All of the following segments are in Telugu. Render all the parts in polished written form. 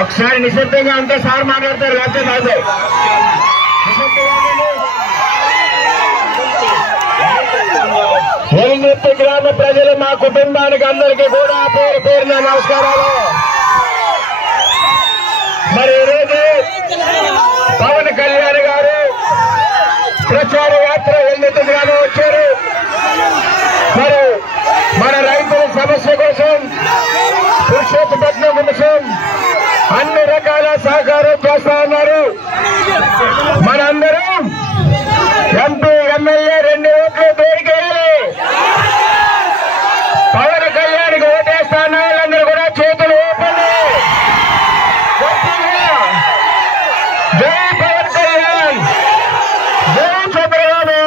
ఒకసారి నిశ్శబ్దంగా ఉంటే సార్ మాట్లాడతారు, లేకపోతే కాదు. ఎల్మెత్తి గ్రామ ప్రజలు మా కుటుంబానికి అందరికీ కూడా పేరు పేరున నమస్కారాలు. మరి ఈరోజు పవన్ కళ్యాణ్ గారు ప్రచార యాత్ర ఎల్మెత్తి గ్రామం వచ్చారు. మరి మన రైతుల సమస్య కోసం, పురుషోత్తపట్నం కోసం అన్ని రకాల సహకారం చేస్తా ఉన్నారు. మనందరం ఎంపీ ఎమ్మెల్యే 2 ఓట్లు పేరుకేయాలి. పవన్ కళ్యాణ్కి ఓటేస్తా ఉన్న వాళ్ళందరూ కూడా చేతులు ఓపెన్. జై పవన్ కళ్యాణ్, జై చంద్రబాబు.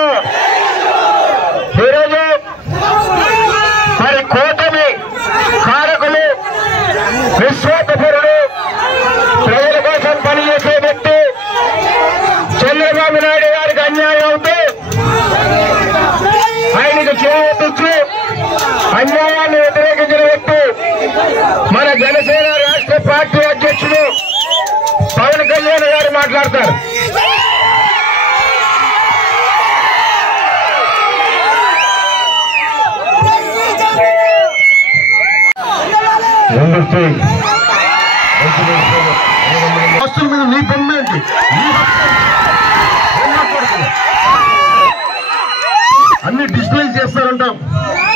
ఈరోజు మరి కూటమి కారకులు, విశ్వాసపరుడు, ప్రజల కోసం పనిచేసే వ్యక్తి చంద్రబాబు నాయుడు గారికి అన్యాయం అవుతూ ఆయనకు చేయించి అన్యాయాన్ని వ్యతిరేకించిన వ్యక్తి మన జనసేన రాష్ట్ర పార్టీ అధ్యక్షుడు పవన్ కళ్యాణ్ గారు మాట్లాడతారు. ఆస్తుల మీద నీ పన్నేంటి? అన్ని డిజిటలైజ్ చేస్తారంటాం.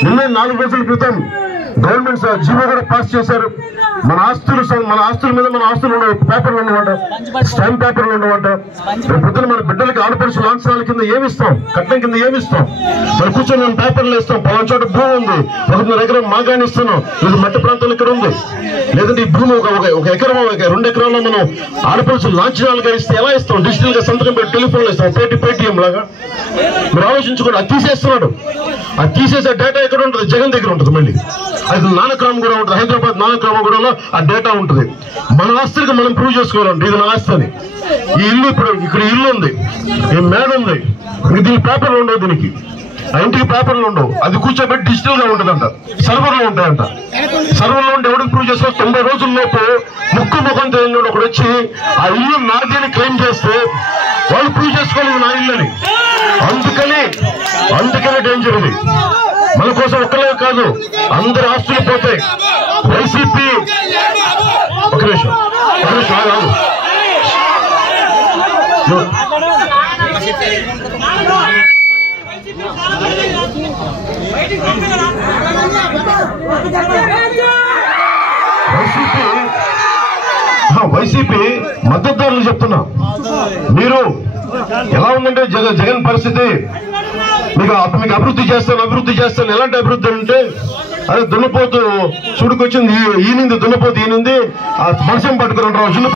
నిన్నే 4 రోజుల క్రితం గవర్నమెంట్ జీవో కూడా పాస్ చేశారు. మన ఆస్తుల మీద మన ఆస్తులు ఉండవు, పేపర్లు ఉండవంట, స్టాంప్ పేపర్లు ఉండవంట. రేపు పొద్దున మన బిడ్డలకి ఆడపడుచు లాంఛనాల కింద ఏమిస్తాం, కట్నం కింద ఏమిస్తాం? మరి కూర్చొని మనం పేపర్లు వేస్తాం. పలానా చోట భూమి ఉంది, 1.5 ఎకరం మాగాని ఇస్తున్నాం, ఇది మట్టి ప్రాంతాలు ఇక్కడ ఉంది. లేదంటే ఈ భూమి ఒక ఎకరం 2 ఎకరాల్లో మనం ఆడపడుచు లాంఛనాలుగా ఇస్తే ఎలా ఇస్తాం? డిజిటల్ గా సంతకం పెట్టి టెలిఫోన్లో ఇస్తాం, పేటీఎం లాగా. మీరు ఆలోచించుకోండి. అది తీసేస్తున్నాడు. అది తీసేసే డేటా ఎక్కడ ఉంటుంది? జగన్ దగ్గర ఉంటుంది. మళ్ళీ అది నానక్రామ్ కూడా ఉంటుంది, హైదరాబాద్ నానక్రామగూడలో ఆ డేటా ఉంటుంది. మన ఆస్తులకి మనం ప్రూవ్ చేసుకోవాలంటే ఇది నా ఆస్తి అని. ఈ ఇల్లు ఇప్పుడు ఇక్కడ ఇల్లు ఉంది, ఈ మేడ ఉంది, దీని పేపర్లు ఉండవు, దీనికి ఆ ఇంటికి పేపర్లు ఉండవు. అది కూర్చోబెట్టి డిజిటల్ గా ఉంటుందంట, సర్వర్లో ఉంటాయంట. సర్వర్లో ఉంటే ఎవరికి ప్రూవ్ చేసుకోవాలి? 90 రోజుల్లోపు ముఖం తెలియని ఒకడు వచ్చి ఆ ఇల్లు నాది అని క్లెయిమ్ చేస్తే వాళ్ళు ప్రూవ్ చేసుకోలేదు నా ఇల్లు అని. అందుకనే డేంజర్ ఇది. మన కోసం ఒక్కలే కాదు, అందరి ఆస్తులు పోతాయి. వైసీపీ ఒక నిమిషం కాదు. వైసీపీ మద్దతుదారులు చెప్తున్నా, మీరు ఎలా ఉందంటే జగన్ పరిస్థితి, మీకు అభివృద్ధి చేస్తాను. ఎలాంటి అభివృద్ధి అంటే, అదే దున్నపోతు చూడుకొచ్చింది, ఈనింది దున్నపోతు, ఈనింది ఆ మనుషం పట్టుకుని రావు.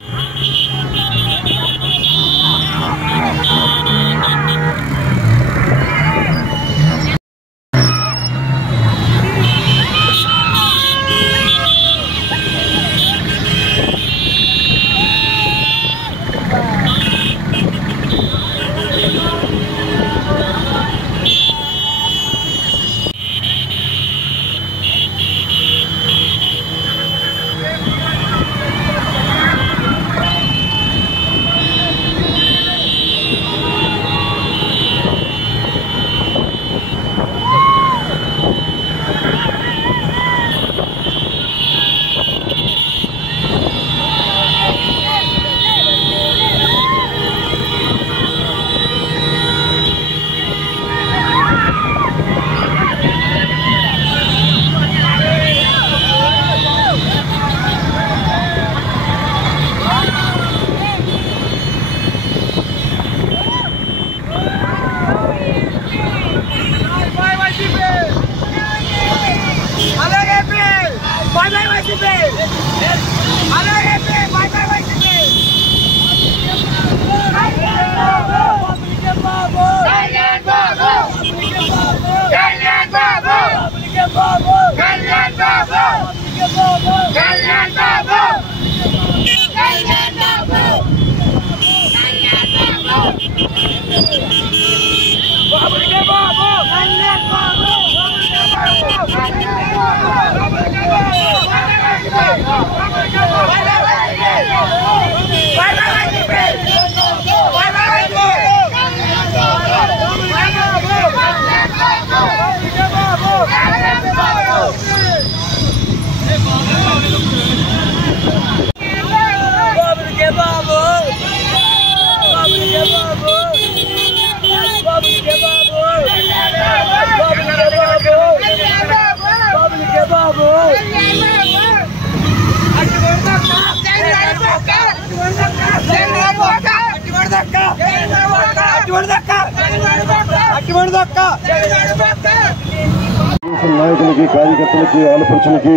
నాయకులకి, కార్యకర్తలకి, ఆలపరుచులకి,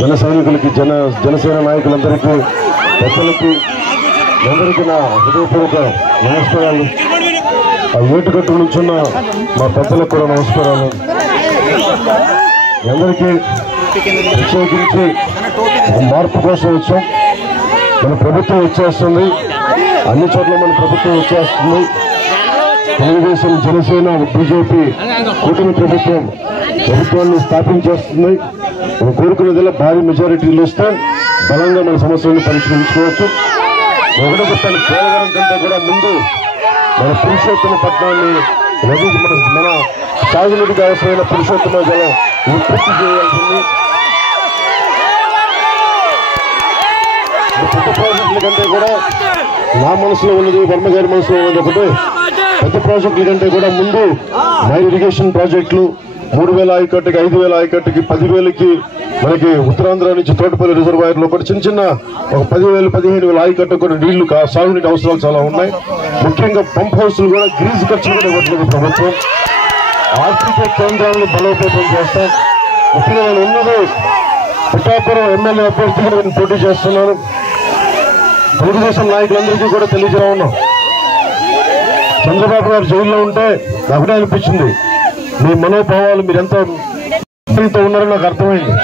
జన సైనికులకి, జనసేన నాయకులందరికీ, పెద్దలకి అందరికీ నా హృదయపూర్వక నమస్కారాలు. ఆ ఏటుకట్టు నుంచున్న మా పెద్దలకు కూడా నమస్కారాలు. అందరికీ ప్రత్యేకించి మార్పు కోసం వచ్చాం. మన ప్రభుత్వం వచ్చేస్తుంది, అన్ని చోట్ల మన ప్రభుత్వం వచ్చేస్తుంది. తెలుగుదేశం, జనసేన, బీజేపీ కూటమి ప్రభుత్వాన్ని స్థాపించేస్తుంది. మనం కోరుకునేదిలా భారీ మెజారిటీలు వస్తే బలంగా మన సమస్యలను పరిష్కరించుకోవచ్చు. ఒకటే చెప్తాను, పోలవరం కంటే కూడా ముందు మన పురుషోత్తమ పట్టణాన్ని మన సాగునీటికి అవసరమైన పురుషోత్తమ జలం ఉత్పత్తి చేయాల్సింది. పెద్ద ప్రాజెక్టుల కంటే కూడా నా మనసులో ఉన్నది, వర్మ గారి మనసులో ఉన్నది ఒకటే. పెద్ద ప్రాజెక్టుల కంటే కూడా ముందు మైన్ ఇరిగేషన్ ప్రాజెక్టులు 3000 ఆయకట్టుకి, 5000 ఆయకట్టుకి, 10,000కి మనకి ఉత్తరాంధ్ర నుంచి తోటపల్లి రిజర్వాయర్లో కూడా చిన్న ఒక 10,000, 15,000 ఆయకట్టు కూడా నీళ్లు సాగునీటి అవసరాలు చాలా ఉన్నాయి. ముఖ్యంగా పంప్ హౌస్లు కూడా గ్రీజు ఖర్చులు కూడా ఇవ్వట్లేదు ప్రభుత్వం. ఆర్థిక కేంద్రాలను బలోపేతం చేస్తాం. ముఖ్యంగా నేను ఉన్నది పిఠాపురం ఎమ్మెల్యే అభ్యర్థిగా నేను పోటీ చేస్తున్నాను. తెలుగుదేశం నాయకులందరికీ కూడా తెలియజేస్తున్నాం, చంద్రబాబు గారు జైల్లో ఉంటే ఒకటే అనిపించింది, మీ మనోభావాలు మీరు ఎంత ఉన్నారో నాకు అర్థమైంది.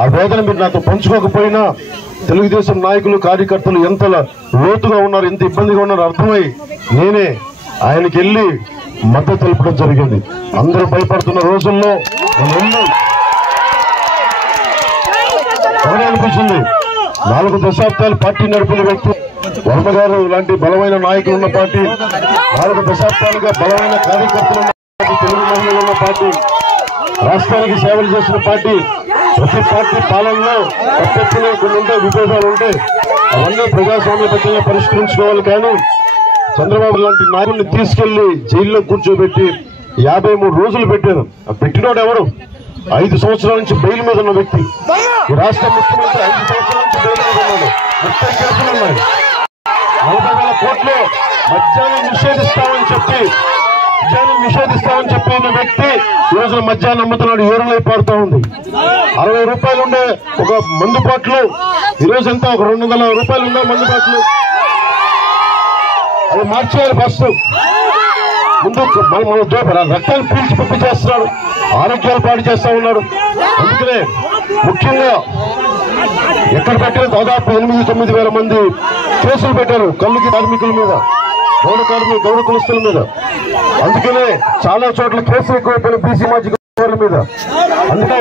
ఆ వేదన మీరు నాతో పంచుకోకపోయినా తెలుగుదేశం నాయకులు, కార్యకర్తలు ఎంత లోతుగా ఉన్నారు, ఎంత ఇబ్బందిగా ఉన్నారో అర్థమై నేనే ఆయనకి వెళ్ళి మద్దతు తెలపడం జరిగింది. అందరూ భయపడుతున్న రోజుల్లో ఒకటే అనిపించింది, 4 దశాబ్దాలు పార్టీ నడిపిన వ్యక్తి వర్మ గారు లాంటి బలమైన నాయకులు ఉన్న పార్టీ, 4 దశాబ్దాలుగా బలమైన కార్యకర్తలు ఉన్న పార్టీ, తెలుగు మహిళలు ఉన్న పార్టీ, రాష్ట్రానికి సేవలు చేసిన పార్టీ. ప్రతి పార్టీ పాలనలో తప్పెత్తులు కొన్ని ఉంటాయి, విభేదాలు ఉంటాయి. అవన్నీ ప్రజాస్వామ్యబద్ధంగా పరిష్కరించుకోవాలి. కానీ చంద్రబాబు లాంటి నాయకుడిని తీసుకెళ్లి జైల్లో కూర్చోబెట్టి 53 రోజులు పెట్టారు. పెట్టినోడు ఎవరు? 5 సంవత్సరాల నుంచి బెయిల్ మీద ఉన్న వ్యక్తి. ఈ రాష్ట్ర ముఖ్యమంత్రి 5 సంవత్సరాల నుంచి బెయిల్ మీద ఉన్నాడు. 30 కేసులు ఉన్నాయి. 40,000 కోట్లు మద్యాన్ని నిషేధిస్తామని చెప్పిన వ్యక్తి ఈ రోజున మద్యాన్ని అమ్ముతున్నాడు. ఏరులై పారుతా ఉంది. 60 రూపాయలు ఉండే ఒక మందు బాట్లు ఈ రోజు ఎంత? ఒక 200 రూపాయలు ఉండే మందు బాట్లు. అది మార్చేయాలి. ఫస్ట్ ముందు మన రక్తాన్ని పీల్చి పప్పి చేస్తున్నాడు, ఆరోగ్యాలు పాడు చేస్తా ఉన్నాడు. అందుకనే ముఖ్యంగా ఎక్కడ పెట్టిన దాదాపు 8-9 వేల మంది కేసులు పెట్టారు కల్లుకి కార్మికుల మీద, గౌడ కులస్తుల మీద. అందుకనే చాలా చోట్ల కేసులు ఎక్కువైపోయిన బీసీ మాజీ మీద. అందుకే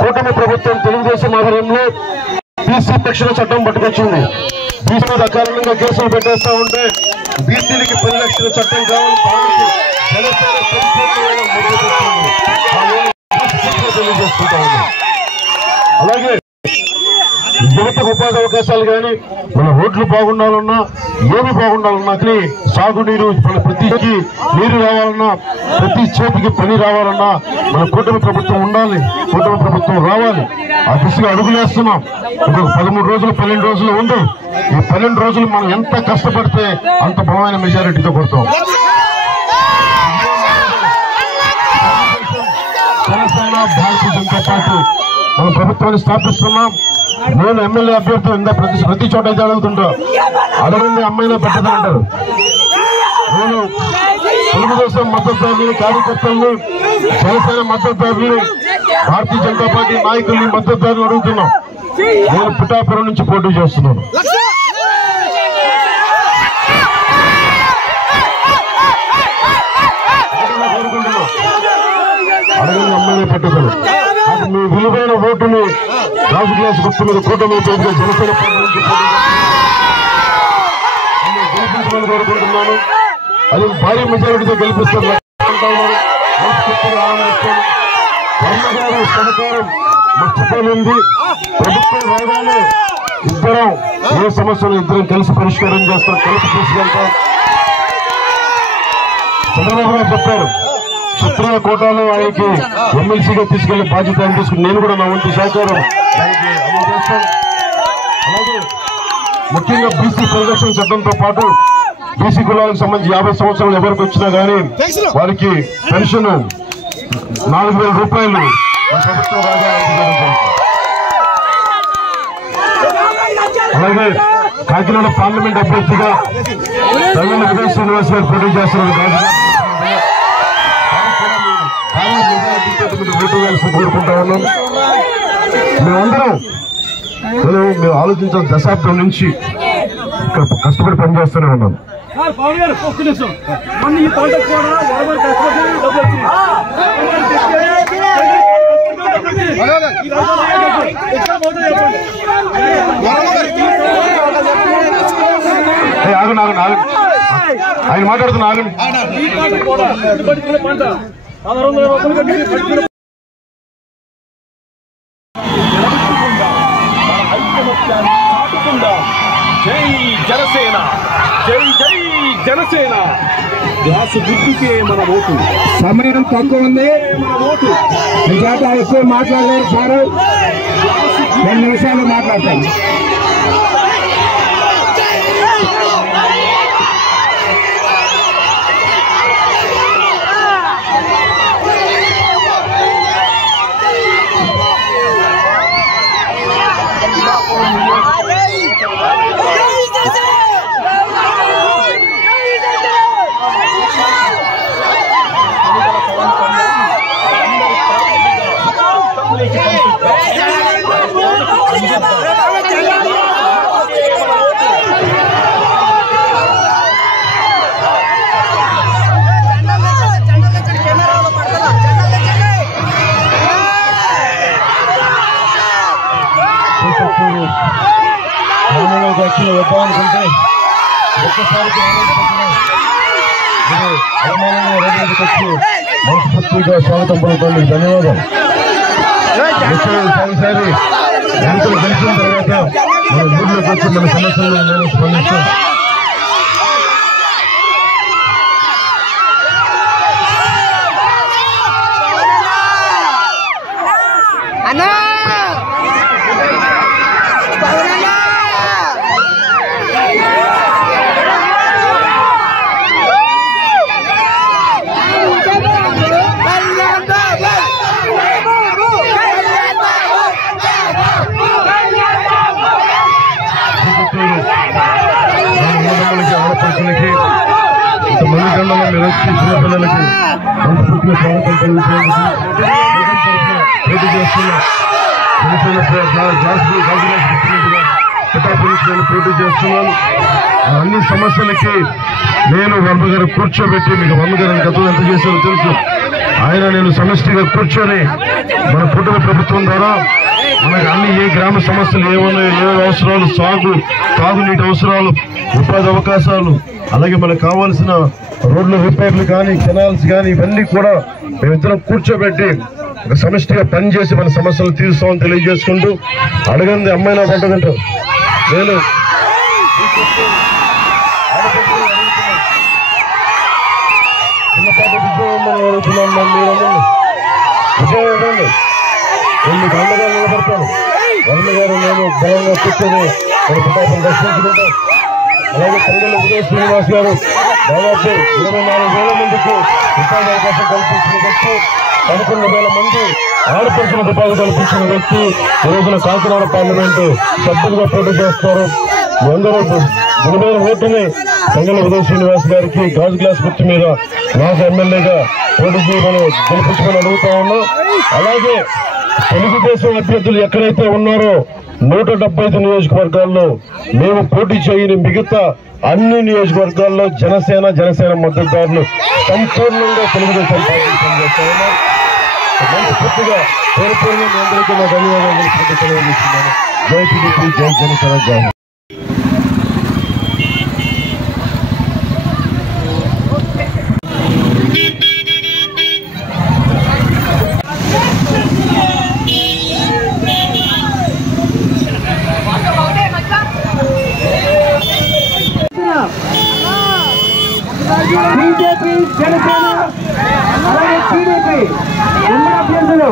కూటమి ప్రభుత్వం తెలుగుదేశం ఆధ్వర్యంలో బీసీ రక్షణ చట్టం పట్టుకొచ్చింది. బీసీ మీద అకారణంగా కేసులు పెట్టేస్తా ఉంటే బీసీలకి 10 లక్షల చట్టం కావాలి. తెలియజేసుకుంటా ఉంది. అలాగే యువతకు ఉపాధి అవకాశాలు కానీ, మన రోడ్లు బాగుండాలన్నా, ఏమి బాగుండాలన్నా, సాగునీరు, మన ప్రతి నీరు రావాలన్నా, ప్రతి చేతికి పని రావాలన్నా మన కూటమి ప్రభుత్వం ఉండాలి. కూటమి ప్రభుత్వం రావాలి. ఆ దిశగా అడుగులేస్తున్నాం. ఇంకొక 13 రోజులు, 12 రోజులు ఉంది. ఈ 12 రోజులు మనం ఎంత కష్టపడితే అంత బలమైన మెజారిటీతో కొడతాం. జనసేన, భారతీయ జనతా పార్టీ మన ప్రభుత్వాన్ని స్థాపిస్తున్నాం. నేను ఎమ్మెల్యే అభ్యర్థి ప్రతి చోట అయితే అడుగుతుంటా, అడగండి అమ్మాయినా పెట్టదంటారు. నేను తెలుగుదేశం మద్దతుదారులు, కార్యకర్తలను, జనసేన మద్దతుదారులు, భారతీయ జనతా పార్టీ నాయకుల్ని, మద్దతుదారులు అడుగుతున్నాం. నేను పిఠాపురం నుంచి పోటీ చేస్తున్నాను. అడగండి అమ్మాయినే పెట్టదు. మీ విలువైన ఓటుని రాజు గ్లాస్ గుర్తు మీద కూటమి జనసేన పార్టీ నుంచి గెలిపించమని కోరుకుంటున్నాను. అది భారీ మెజారిటీతో గెలిపిస్తారు. గారు సహకారం మర్చిపోయింది. ప్రభుత్వం రాగానే ఇద్దరం ఏ సమస్యలు ఇద్దరం కలిసి పరిష్కారం చేస్తాం, కలిసి తీసుకెళ్తాం. చంద్రబాబు గారు చెప్పారు, క్షత్రియ కోటాలో ఆయనకి ఎమ్మెల్సీగా తీసుకెళ్లే బాధ్యత తీసుకుని నేను కూడా నా వంతు సహకారం దానికి అమలు చేస్తాను. అలాగే ముఖ్యంగా బీసీ పరిరక్షణ చట్టంతో పాటు బీసీ కులాలకు సంబంధించి 50 సంవత్సరాలు ఎవరికి వచ్చినా కానీ వారికి పెన్షన్ 4,000 రూపాయలు ప్రభుత్వం రాగా. అలాగే కాకినాడ పార్లమెంట్ అభ్యర్థిగా తమిళ విజయ శ్రీనివాస్ గారు పోటీ చేస్తున్నారు. ఓటు వేయాల్సి కోరుకుంటా ఉన్నాం. మేమందరం మేము ఆలోచించిన దశాబ్దం నుంచి ఇక్కడ కష్టపడి పనిచేస్తూనే ఉన్నాం. ఆయన మాట్లాడుతున్నా ఆగండి. జై జనసేన, జై జై జనసేన. గ్లాసు గుర్తుకే మన ఓటు. సమయం తక్కువ ఉంది, మన ఓటు. నిజాత ఎక్కువ మాట్లాడలేరు సారు, 2 నిమిషాలు మాట్లాడతాను. వచ్చిన వద్దామనుకుంటే ఒక్కసారికి అవమానంగా రోడ్డుకి వచ్చి మనస్ఫూర్తిగా స్వాగతం పలుకుతాను. ధన్యవాదాలు. ఈసారి ఎన్నికలు గెలిచిన తర్వాత మన ఊర్లోకి వచ్చి మన సమస్యలను నేను స్పందిస్తాం. ఆడపడుతులకి ఇంతమంది గంటలో మీరు వచ్చి చిన్నపిల్లలకి మనస్ఫూర్తిగా స్వాగతం పోటీ చేస్తున్న పోటీ చేస్తున్నాను. అన్ని సమస్యలకి నేను వర్మ గారు కూర్చోబెట్టి, మీకు వర్మ గారిని గతంలో ఎంత చేశారో తెలుసు. ఆయన నేను సమిష్టిగా కూర్చొని మన కుటుంబ ప్రభుత్వం ద్వారా మనకు అన్ని ఏ గ్రామ సమస్యలు ఏమున్నాయో, ఏ అవసరాలు, తాగునీటి అవసరాలు, ఉపాధి అవకాశాలు, అలాగే మనకు కావాల్సిన రోడ్ల రిపేర్లు కానీ, కెనాల్స్ కానీ, ఇవన్నీ కూడా మేమిద్దరం కూర్చోబెట్టి ఒక సమిష్టిగా పనిచేసి మన సమస్యలు తీరుస్తామని తెలియజేసుకుంటూ, అడగంది అమ్మాయి నాకు అంటుందంటారు. నేను చిన్నపాటి విజయం అడుగుతున్నాను. మీరందరూ విజయం ఇవ్వండి. మీకు అండగా నిలబడతాను. వర్మ గారు నేను బలంగా కూర్చొని మన కుటుంబం దర్శించుకుంటాం. అలాగే తండ్రి విజయ శ్రీనివాస్ గారు దాదాపు 24,000 మందికి ఉపాధి అవకాశం కల్పించిన వ్యక్తి, 11,000 మంది ఆడపడుచులకు ఉపాధి కల్పించిన వ్యక్తి ఈ రోజున కాకినాడ పార్లమెంటు సభ్యులుగా పోటీ చేస్తారు. అందరూ గురువేల ఓటుని తండ్రి విజయ శ్రీనివాస్ గారికి గాజు గ్లాస్ గుర్తు మీద నాకు ఎమ్మెల్యేగా పోటీ చేయమని గెలిపించమని అడుగుతా ఉన్నాం. అలాగే తెలుగుదేశం అభ్యర్థులు ఎక్కడైతే ఉన్నారో 175 నియోజకవర్గాల్లో మేము పోటీ చేయని మిగతా అన్ని నియోజకవర్గాల్లో జనసేన మద్దతుదారులు సంపూర్ణంగా తెలుగుదేశం పార్టీ పనిచేస్తా ఉన్నారు. మనస్ఫూర్తిగా పేరుపేరుగా మీ అందరికీ నా ధన్యవాదాలు తెలియజేస్తున్నాను. జై టీడీపీ, జై జనసేన, జై. బీజేపీ, జనసేన, అలాగే టీడీపీ ఉమ్మడి అభ్యర్థులు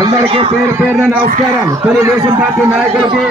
అందరికీ పేరు పేరున నమస్కారం. తెలుగుదేశం పార్టీ నాయకులకి